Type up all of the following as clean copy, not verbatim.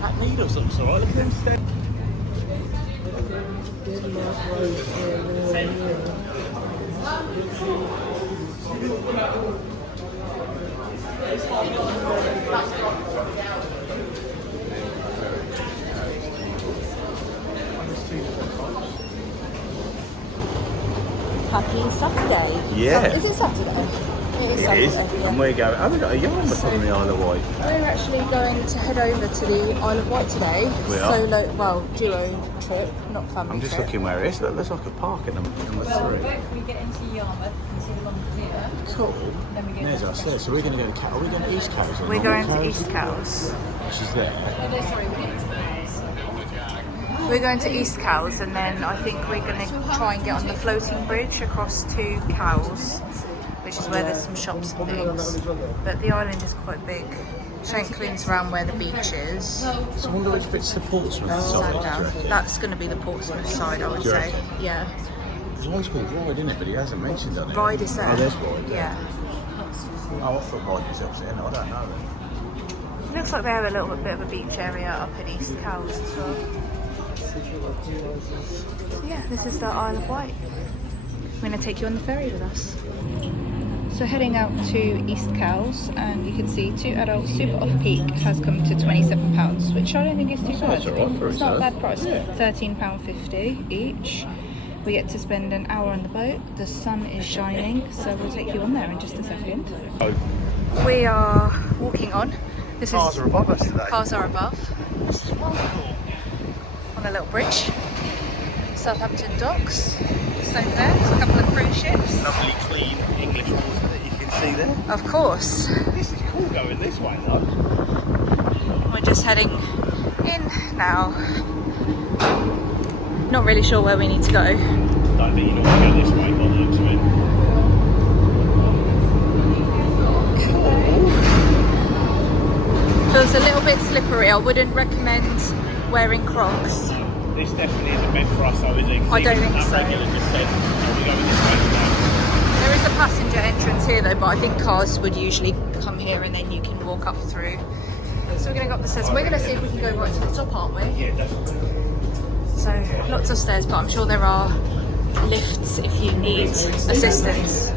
That needles looks alright. Look at them steps. Happy Saturday. Yeah. Is it Saturday? It is Saturday. Yeah. And we're going. Oh, we've got a yarmouth on the Isle of Wight. We're actually going to head over to the Isle of Wight today. We are? Solo, well, duo trip, not family I'm just trip. looking where it is. Look, there's like a park in number 3. We get into Yarmouth, you see the long clear. Cool. Then we get There's us there. So we're going to go to Are we going to East Cows? We're going to East Cowes. Which is there. sorry, we get into We're going to East Cowes and then I think we're going to try and get on the floating bridge across to Cowes, which is where there's some shops and things. But the island is quite big. Shanklin's around where the beach is. So I wonder which bit's the Portsmouth side. That's going to be the Portsmouth side, I would say. Yeah. There's one's called Ride, isn't it? But he hasn't mentioned on it. Ride is there. Oh, there's Ride. Yeah. Oh, I thought Ride was opposite. No, I don't know then. It looks like they have a little bit of a beach area up in East Cowes as well. So yeah, this is the Isle of Wight. I'm going to take you on the ferry with us. So heading out to East Cowes, and you can see 2 adults super off peak has come to £27, which I don't think is too bad. It's not a bad price. £13.50 each. We get to spend an hour on the boat. The sun is shining, so we'll take you on there in just a second. We are walking on. Cars are above us today. Cars are above. This is wonderful. On a little bridge. Southampton docks. Just over there, there's a couple of cruise ships. Lovely clean English water that you can see there. Of course. This is cool going this way though. We're just heading in now. Not really sure where we need to go. Don't think you normally go this way by the looks of it. Feels a little bit slippery. I wouldn't recommend wearing Crocs. This definitely isn't meant for us though, is it? I don't think so. Regular just said, oh, we're going this way today. There is a passenger entrance here though, but I think cars would usually come here and then you can walk up through. So we're going to go up the stairs. We're going to see if we can go right to the top, aren't we? Yeah, definitely. So lots of stairs, but I'm sure there are lifts if you need assistance.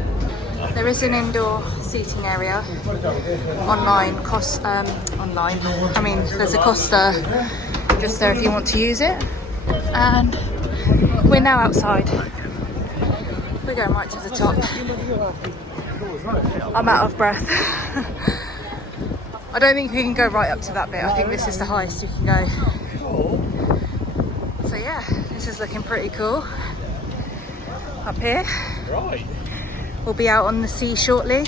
There is an indoor seating area. Online. I mean, there's a Costa just there if you want to use it. And we're now outside. We're going right to the top. I'm out of breath. I don't think we can go right up to that bit. I think this is the highest you can go. So yeah, this is looking pretty cool. Up here. Right. We'll be out on the sea shortly.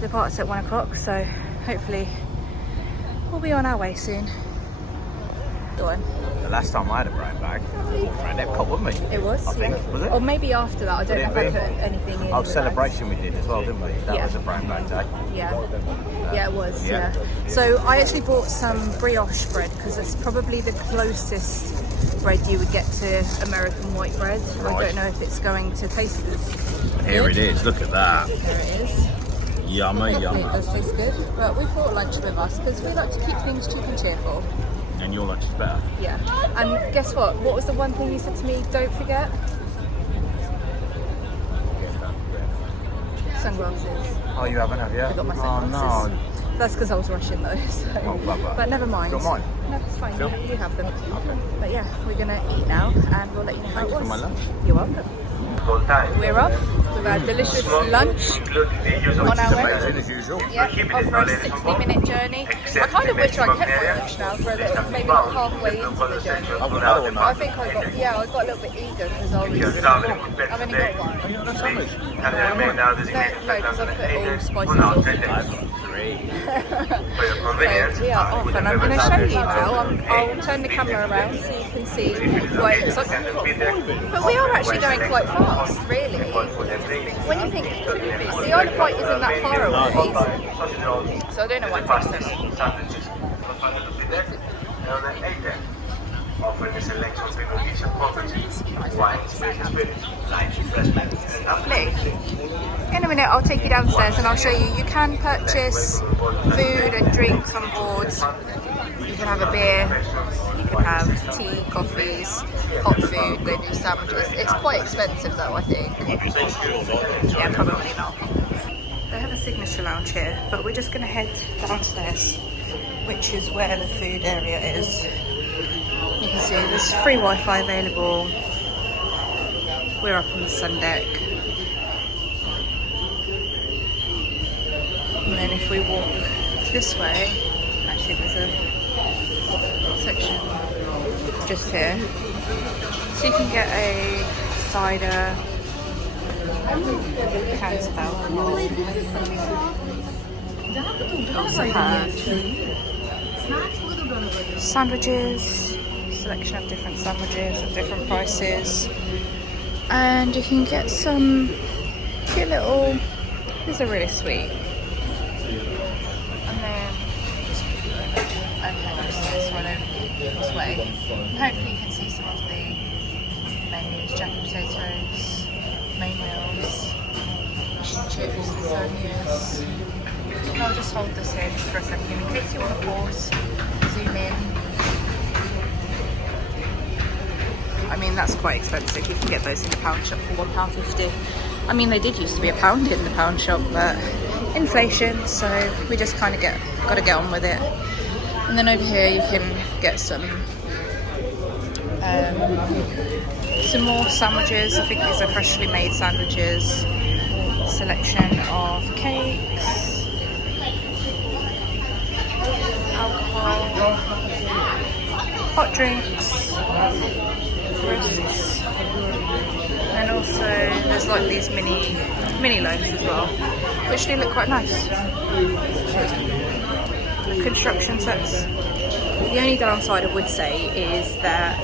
The part's at 1 o'clock, so hopefully we'll be on our way soon. Go on. The last time I had a brown bag, I walked around Epcot, wasn't we? It was, I think. Was it? Or maybe after that, I don't know if I put anything in. Oh, celebration we did as well, didn't we? That was a brown bag day. Yeah. Yeah, it was, yeah. So I actually bought some brioche bread because it's probably the closest bread you would get to American white bread. Right. I don't know if it's going to taste as Here good. it is, look at that. There it is. Yummy, Hopefully yummy. it does taste good. But we brought lunch with us because we like to keep things cheap and cheerful. And your lunch is better. Yeah. And guess what? What was the one thing you said to me? Don't forget? Sunglasses. Oh, you haven't, have you? I got my Oh, sunglasses. no. That's because I was rushing though. So. Oh, bugger. But never mind. Do you want mine? No, it's fine. Sure. You have them. Okay. But yeah, we're gonna eat now, and we'll let you know how it Thanks was. for my lunch. You're welcome. We're off with our delicious lunch on our way. Amazing as usual. Yep, over a 60-minute journey. I kind of wish I kept my lunch now for a little, maybe like halfway into the journey. I've got another one I now. think I got a little bit eager because I was. I've only got one. Oh, you're not sandwich? No, because I've put all spicy sauce in it. I've got 3. So we are off, and I'm going to show you now. I'll turn the camera around so you can see what it looks like. But we are actually going quite fast, really. When you think the Isle of Wight isn't that far away, so I don't know why it takes so long. Offering a selection of beverages and properties, wine, spirits, light refreshments, and Lovely. In a minute I'll take you downstairs and I'll show you. You can purchase food and drinks on board. You can have a beer, you can have tea, coffees, hot food, they do sandwiches. It's quite expensive though, I think. Yeah, probably not. They have a signature lounge here, but we're just going to head downstairs, which is where the food area is. You can see there's free Wi-Fi available. We're up on the sun deck. And then if we walk this way, actually there's a section just here. So you can get a cider, cans of alcohol. Also have sandwiches, selection of different sandwiches at different prices. And you can get some cute little, these are really sweet. And then just this one over this way. And hopefully you can see some of the menus, jacket potatoes, main meals, fish and chips, lasagnas. And I'll just hold this here just for a second in case you want to pause, zoom in. I mean, that's quite expensive. You can get those in the pound shop for £1.50. I mean, they did used to be £1 in the pound shop, but inflation, so we just kind of got to get on with it. And then over here you can get some more sandwiches. I think these are freshly made sandwiches. Selection of cakes, alcohol, hot drinks, crisps, and also there's like these mini loaves as well, which do look quite nice. Construction sets. The only downside I would say is that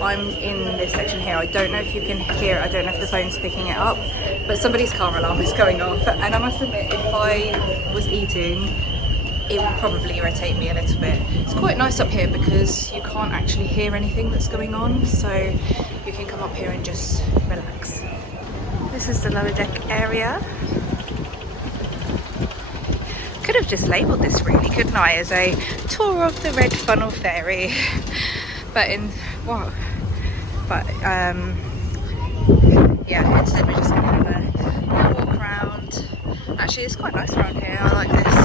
I'm in this section here. I don't know if you can hear it, I don't know if the phone's picking it up, but somebody's car alarm is going off, and I must admit, if I was eating, it would probably irritate me a little bit. It's quite nice up here because you can't actually hear anything that's going on, so you can come up here and just relax. This is the lower deck area. Could have just labelled this really, couldn't I, as a tour of the Red Funnel Ferry, but yeah, instead we're just going to have a walk around. Actually, it's quite nice around here. I like this.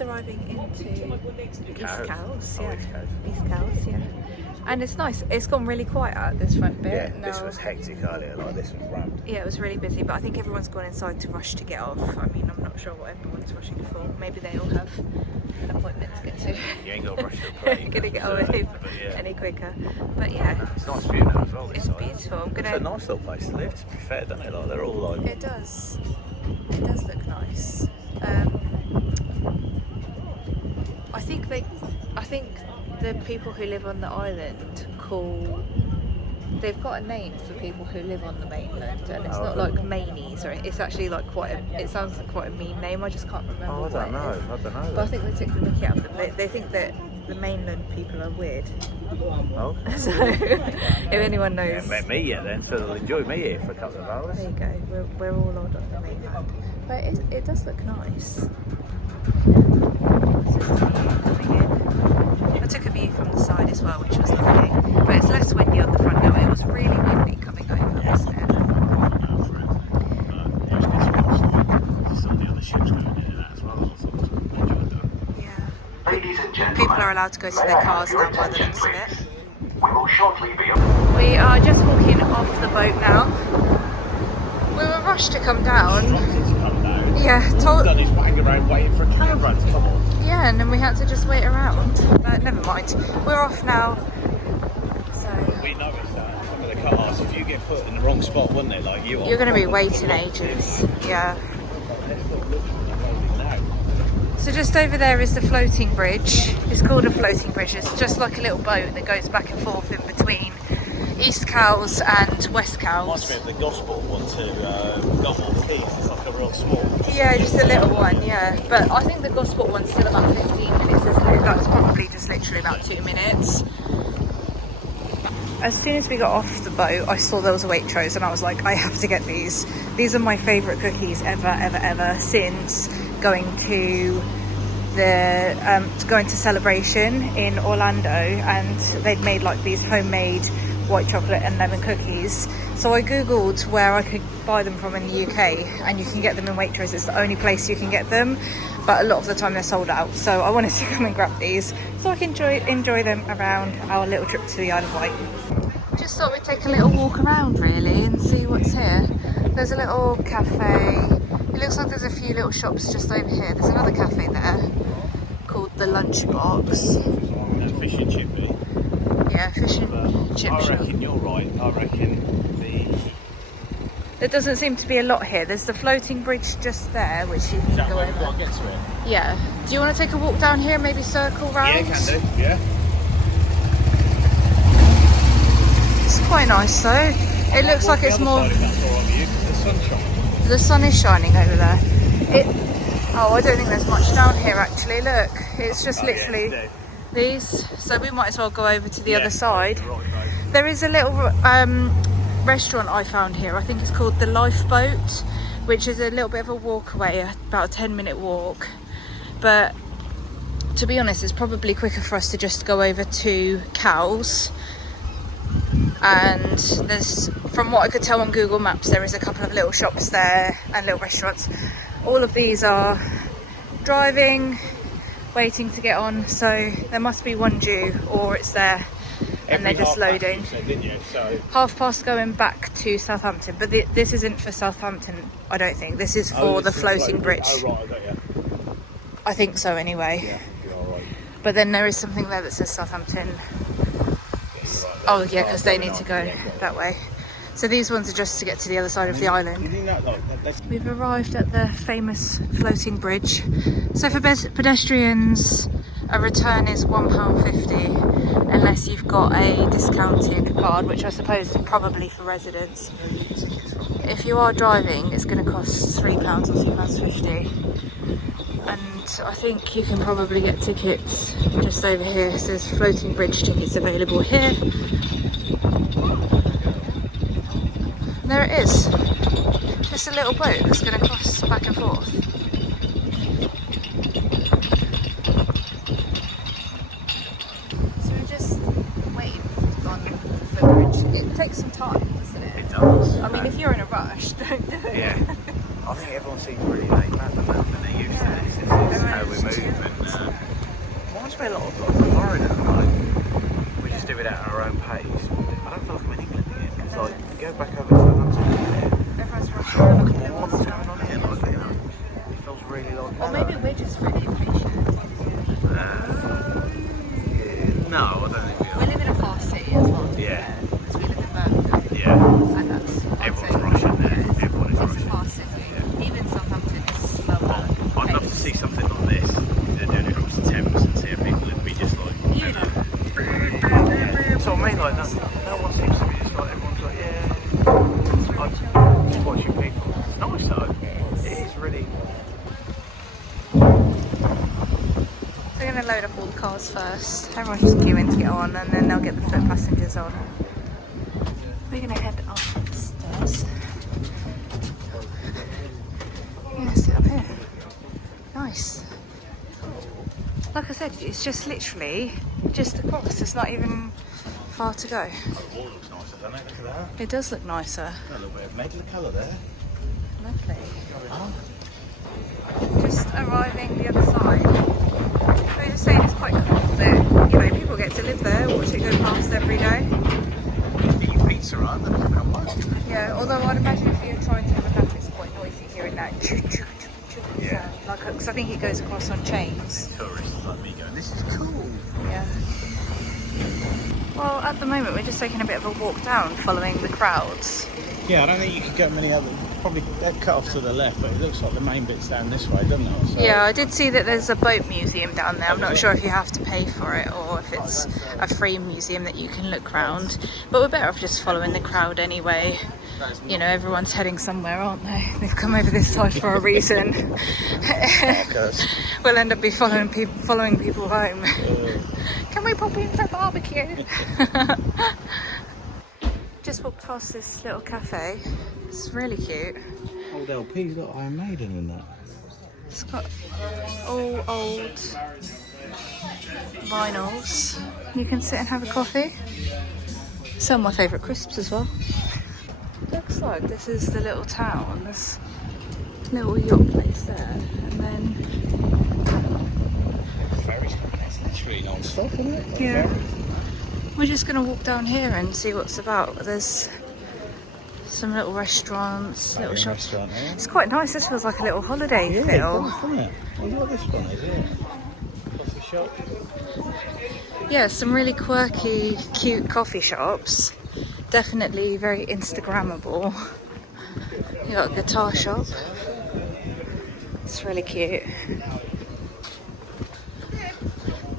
Arriving into East Cowes, yeah. And it's nice. It's gone really quiet at this front bit. Yeah, this was hectic earlier, like this was rammed. Yeah, it was really busy, but I think everyone's gone inside to rush to get off. I mean, I'm not sure what everyone's rushing for. Maybe they all have an appointment to get to. You ain't got to rush to a plane. Gonna get away any quicker. But yeah. It's nice view now as well. It's beautiful. It's a nice little place to live, to be fair, doesn't it? Like, they're all like... It does. It does look nice. I think the people who live on the island they've got a name for people who live on the mainland, and it's not like Manies, or it's actually like it sounds like quite a mean name. I just can't remember. Oh, I don't know. But I think they took the mickey out of them. They think that the mainland people are weird. Oh. So if anyone knows. Yeah, met me yet then, so they'll enjoy me here for a couple of hours. There you go. We're all on the mainland, but it does look nice. I took a view from the side as well, which was lovely, but it's less windy on the front now. It was really windy coming over, wasn't it? Some of the other ships going in and that as well. are allowed to go to their cars now by the looks of it. We will shortly be. We are just walking off the boat now. We were rushed to come down. Yeah, Done is waiting around waiting for a caravan to come on. Yeah, and then we had to just wait around. But never mind. We're off now. So We noticed that some of the cars, if you get put in the wrong spot, wouldn't it? Like you're going to be waiting ages. Yeah. So just over there is the floating bridge. It's called a floating bridge. It's just like a little boat that goes back and forth in between East Cowes and West Reminds Cowes. me of the Gospel one to Gospel Keys. It's like a real small. Yeah, just a little one, yeah. But I think the Gospel one's still about 15 minutes, isn't it? That's probably just literally about 2 minutes. As soon as we got off the boat, I saw there was a Waitrose and I was like, I have to get these. These are my favourite cookies ever since going to Celebration in Orlando, and they'd made like these homemade white chocolate and lemon cookies. So I googled where I could buy them from in the UK, and you can get them in Waitrose. It's the only place you can get them, but a lot of the time they're sold out. So I wanted to come and grab these so I can enjoy them around our little trip to the Isle of Wight. Just thought we'd take a little walk around really and see what's here. There's a little cafe. It looks like there's a few little shops just over here. There's another cafe there called the Lunchbox. Fish and chippy. Yeah, fish and chip I shop. reckon you're right. I reckon There doesn't seem to be a lot here. There's the floating bridge just there, which you can that go way we've got over. to get to it. Yeah. Do you want to take a walk down here, maybe circle round? Yeah, can do. Yeah. It's quite nice though. It looks like it's more... That's all right with you, 'cause the sun's shining. The sun is shining over there. Oh, I don't think there's much down here actually. Look, it's just literally these. So we might as well go over to the other side. There is a little restaurant I found here. I think it's called the Lifeboat, which is a little bit of a walk away, about a 10-minute walk. But to be honest, it's probably quicker for us to just go over to Cowes. And there's, from what I could tell on Google Maps, there is a couple of little shops there and little restaurants. All of these are driving, waiting to get on, so there must be one due or it's there and they're just loading. Half past going back to Southampton, but this isn't for Southampton, I don't think. This is for the floating bridge. Oh right, I got you. I think so anyway. Yeah, you're all right. But then there is something there that says Southampton. Oh yeah, because they need to go that way. So these ones are just to get to the other side of the island. We've arrived at the famous floating bridge. So for pedestrians, a return is £1.50 unless you've got a discounted card, which I suppose is probably for residents. If you are driving, it's going to cost £3 or £2.50. And I think you can probably get tickets just over here. It says floating bridge tickets available here. There it is. Just a little boat that's going to cross back and forth. So we're just waiting on the bridge. It takes some time, doesn't it? It does. I mean, if you're in a rush, don't do it. Yeah. I think everyone seems really laid back and they're used to this. This is how we move. And reminds me a lot of Florida. Like, we just do it at our own pace. I don't feel like I'm in England again. Because like, go back over to Southampton. Everyone's rushing. Come on, what's going on here? Like, you know, it feels really like. Or maybe we're just really impatient. No, I don't think we are. We live in a fast city as well. Yeah. Because we live in Birmingham. Yeah. And that's... Everyone's rushing there. Everyone is It's a rushing. fast city. Even Southampton is slower. I'd love to see something like this. If they're doing it across the Thames and see people would be just like. You know. That's what I mean. Like, no one seems to be just like everyone's like, yeah. I'm just watching people. It's nice though. It is really. We're going to load up all the cars first. Everyone's just queuing to get on, and then they'll get the foot passengers on. We're going to head up the stairs. Yeah, sit up here. Nice. Like I said, it's just literally just across. It's not even far to go. Oh, the wall looks nicer, doesn't it? Look at that. It does look nicer. A little bit of medlar colour there. Lovely. Oh. Just arriving the other side. We were just saying it's quite cool that to live there, watch it go past every day. Eat pizza, aren't they? Come on. Yeah, although I'd imagine if you're trying to have a nap, it's quite noisy hearing that Yeah. sound. Like, because I think it goes across on chains. Tourists like me going, this is cool. Yeah. Well, at the moment we're just taking a bit of a walk down, following the crowds. Yeah, I don't think you could get many other. Probably they're cut off to the left, but it looks like the main bit's down this way, doesn't it? So, Yeah, I did see that there's a boat museum down there. I'm not sure if you have to pay for it or if it's a free museum that you can look round. But we're better off just following the crowd anyway. You know, everyone's heading somewhere, aren't they? They've come over this side for a reason. We'll end up following people home. Can we pop in for a barbecue? Just walked past this little cafe. It's really cute. Old LP's got Iron Maiden in that. It's got all old vinyls. You can sit and have a coffee. Some of my favourite crisps as well. Looks like this is the little town. There's a little yacht place there, and then Ferry's coming. It's literally non-stop, isn't it? Like yeah. ferry. We're just gonna walk down here and see what's about. There's some little restaurants, little shops. Restaurant, yeah. It's quite nice. This feels like a little holiday Yeah, feel. it does, doesn't it? I like this one, is it? Coffee shop. Yeah, some really quirky, cute coffee shops. Definitely very Instagrammable. You got a guitar shop. It's really cute.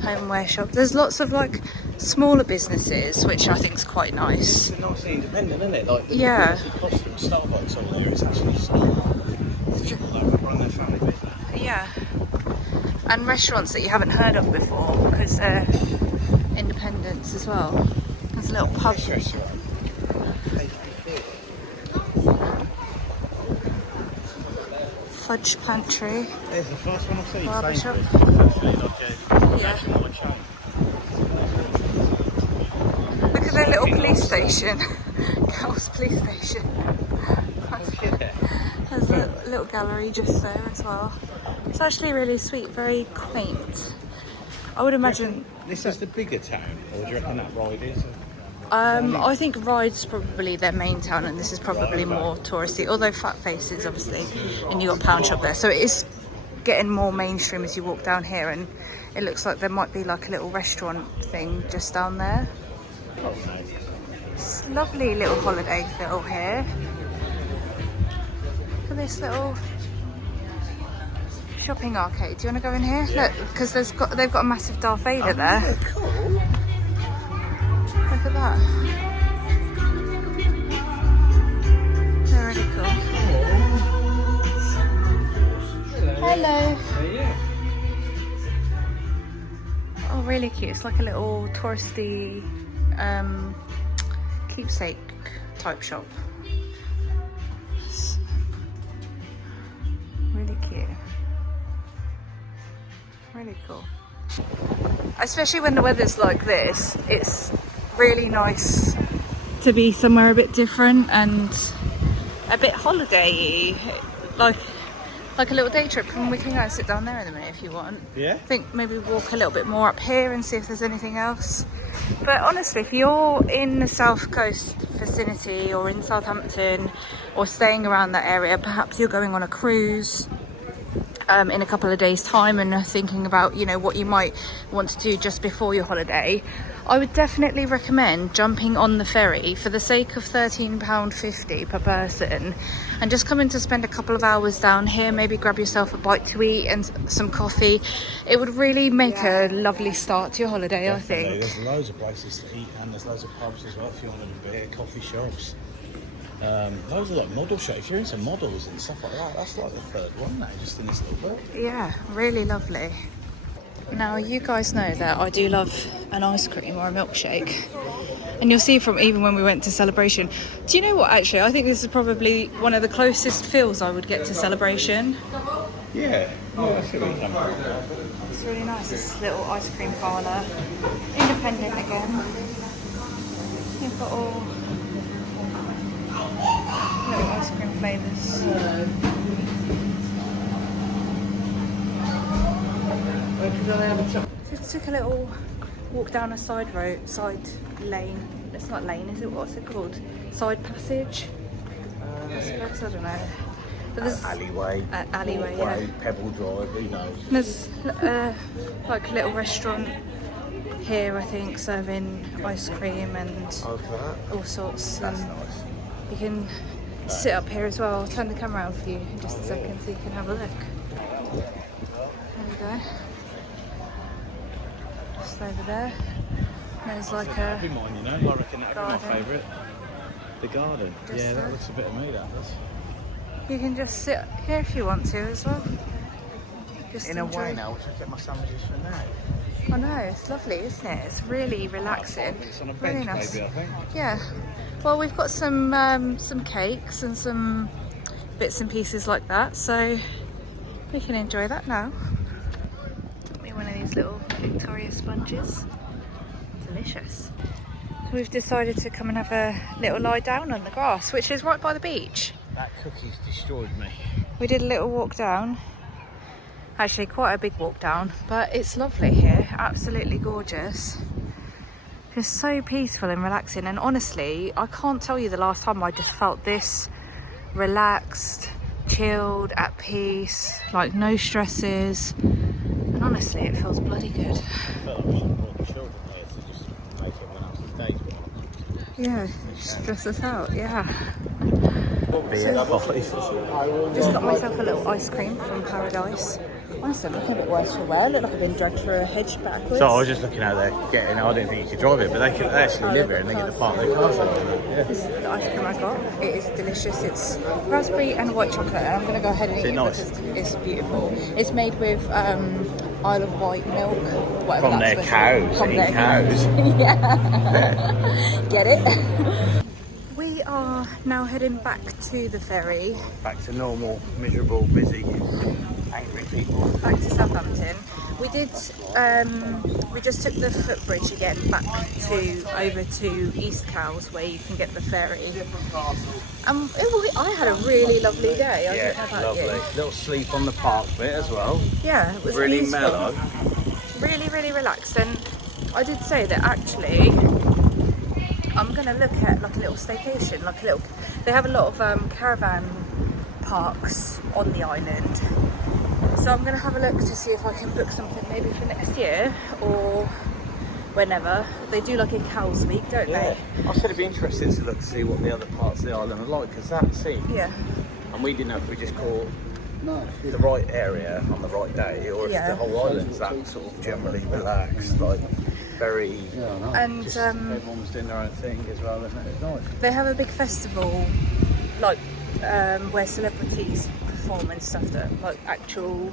Homeware shop. There's lots of like smaller businesses, which I think is quite nice. It's nice and independent, isn't it? Like the Yeah. cost of Starbucks over there is actually small. It's people that run their family business. Yeah. And restaurants that you haven't heard of before because they're independents as well. There's a little pub. This restaurant. Fudge pantry. There's the first one I've seen. Barber shop. Yeah. Look at their little police station. Cowes police station. That's good. There's a little gallery just there as well. It's actually really sweet, very quaint. I would imagine. This is the bigger town, or do you reckon that ride is? I think Ryde's probably their main town, and this is probably more touristy. Although Fat Faces, obviously, and you got Pound Shop there, so it is getting more mainstream as you walk down here. And it looks like there might be like a little restaurant thing just down there. Oh, no. It's lovely little holiday feel here. Look at this little shopping arcade. Do you want to go in here? Yeah. Look, because they've got a massive Darth Vader there. Yeah, cool. Look at that. They're really cool. Hello. Oh, really cute. It's like a little touristy keepsake type shop. It's really cute. Really cool. Especially when the weather's like this, it's really nice to be somewhere a bit different and a bit holiday-y, like a little day trip. And we can go and sit down there in a minute if you want. Yeah. I think maybe walk a little bit more up here and see if there's anything else. But honestly, if you're in the south coast vicinity or in Southampton or staying around that area, perhaps you're going on a cruise in a couple of days' time and are thinking about, you know, what you might want to do just before your holiday, I would definitely recommend jumping on the ferry for the sake of £13.50 per person and just coming to spend a couple of hours down here, maybe grab yourself a bite to eat and some coffee. It would really make a lovely start to your holiday, Definitely. I think. There's loads of places to eat and there's loads of pubs as well if you want a beer, coffee shops. Loads of like model shows. If you're into models and stuff like that, that's like the third one now, just in this little book. Yeah, really lovely. Now, you guys know that I do love an ice cream or a milkshake. And you'll see from even when we went to Celebration. Do you know what, actually? I think this is probably one of the closest feels I would get to Celebration. Yeah, that's really cool. It's really nice, this little ice cream parlour. Independent again. You've got all little ice cream flavours. Just took a little walk down a side lane. It's not lane, is it? What's it called? Side passage? I suppose, I don't know. But there's alleyway. Alleyway, Walkway, yeah. Pebble Drive, who knows? There's like a little restaurant here, I think, serving ice cream and all sorts. That's and nice. you can sit up here as well. I'll turn the camera around for you in just a second so you can have a look. There we go. Just over there. There's like a That'd be mine, you know. I reckon that'd be my garden. favourite. The garden. Just yeah, there. that looks a bit of me, that does. You can just sit here if you want to as well. Just In a enjoy. way now, I should get my sandwiches from there. I know, it's lovely, isn't it? It's really relaxing. It's on a Really bench, nice. maybe, I think. Yeah. Well, we've got some cakes and some bits and pieces like that, so we can enjoy that now. Got me one of these little Victoria sponges. Delicious. We've decided to come and have a little lie down on the grass, which is right by the beach. That cookie's destroyed me. We did a little walk down. Actually, quite a big walk down, but it's lovely here. Absolutely gorgeous. Just so peaceful and relaxing. And honestly, I can't tell you the last time I just felt this relaxed, chilled, at peace, like no stresses. And honestly, it feels bloody good. I felt like we should have brought the children here to just make everyone else's days better. Yeah, stress us out, yeah. So, Just got myself a little ice cream from Paradise. Honestly, I'm looking a bit worse for wear. I look like I've been dragged through a hedge backwards. I was just looking out there getting, I didn't think you could drive it, but they actually live here and they get to park their cars over there. This is the ice cream I got. It is delicious. It's raspberry and white chocolate, and I'm going to go ahead and eat it nice? because it's beautiful. It's made with Isle of Wight milk, whatever From that's their supposed to be. cows, From eat their cows. Yeah. Get it? We are now heading back to the ferry, Back to normal, miserable, busy, angry people. back to Southampton. We did. We just took the footbridge again back over to East Cowes, where you can get the ferry. I had a really lovely day. I don't know about lovely. you. Little sleep on the park bit as well. Yeah, it was Really peaceful. mellow. Really, really relaxed. And I did say that actually I'm going to look at like a little staycation, like a little. They have a lot of caravan parks on the island, so I'm going to have a look to see if I can book something maybe for next year or whenever. They do like a Cows Week, don't I said it'd be interesting to look to see what the other parts of the island are like, because that scene, they? Yeah. and we didn't know if we just caught the right area on the right day, or if the whole island's that sort of generally relaxed, like very. And Everyone's doing their own thing as well, isn't it? It's nice. they have a big festival, like where celebrities perform and stuff, that like actual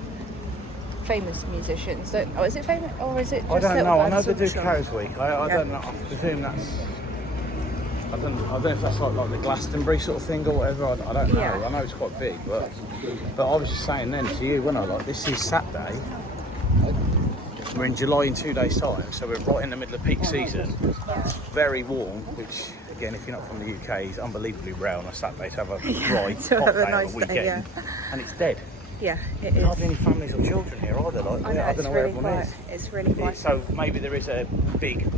famous musicians don't. Oh, is it famous or is it just I don't little know. I know bands they on do the shore? Cows Week. I don't know. I presume that's. I don't know if that's like the Glastonbury sort of thing or whatever. I don't know. Yeah. I know it's quite big, but I was just saying then to you, when I like this is Saturday. We're in July in 2 days' time, so we're right in the middle of peak season. It's very warm, which again, if you're not from the UK, is unbelievably rare on a Saturday to have a right to hot have a day nice on a day, weekend, and it's dead. Yeah, it There's is. hardly any families or children here either. Like, I know, I it's don't know where really everyone quiet. is. It's really quiet. So maybe there is a big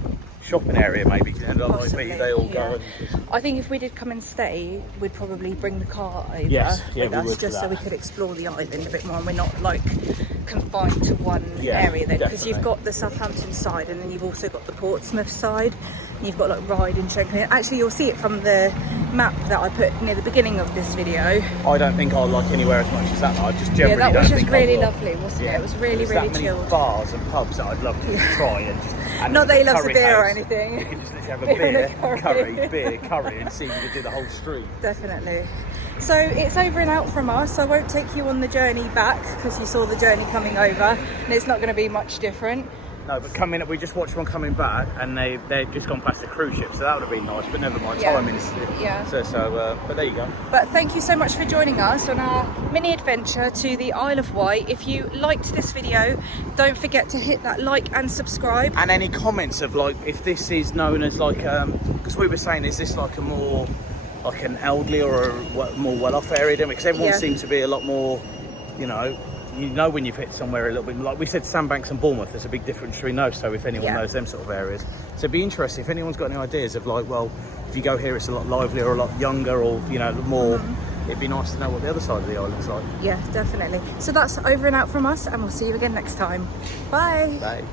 shopping area, maybe, because like Possibly, me, they all yeah. go. And I think if we did come and stay, we'd probably bring the car over Yes, yeah, with we us, would for just so we that. could explore the island a bit more, and we're not like confined to one Yeah, area then, because definitely. you've got the Southampton side, and then you've also got the Portsmouth side. And you've got like Ryde and Shanklin. Actually, you'll see it from the map that I put near the beginning of this video. I don't think I like anywhere as much as that. I just generally Yeah, that don't was just think I really will. lovely, wasn't it? It was really, There's really that many chilled. bars and pubs that I'd love to try and Not that he loves a curry beer or house. anything. You could just literally have a Beer and a beer, curry, and see if you could do the whole street. Definitely. So it's over and out from us. I won't take you on the journey back because you saw the journey coming over, and it's not going to be much different. No, but we just watched one coming back, and they've just gone past the cruise ship, so that would have been nice. But never mind, Yeah. timing's. Yeah. But there you go. But thank you so much for joining us on our mini adventure to the Isle of Wight. If you liked this video, don't forget to hit that like and subscribe. And any comments of like if this is known as like because we were saying, is this like a more like an elderly or a more well-off area? Because everyone Yeah. seems to be a lot more, you know when you've hit somewhere a little bit, like we said, Sandbanks and Bournemouth, there's a big difference between those. So if anyone knows them sort of areas, so it'd be interesting if anyone's got any ideas of like, well, if you go here, it's a lot livelier or a lot younger, or you know, more. It'd be nice to know what the other side of the island's like. Yeah, definitely. So that's over and out from us, and we'll see you again next time. Bye. Bye.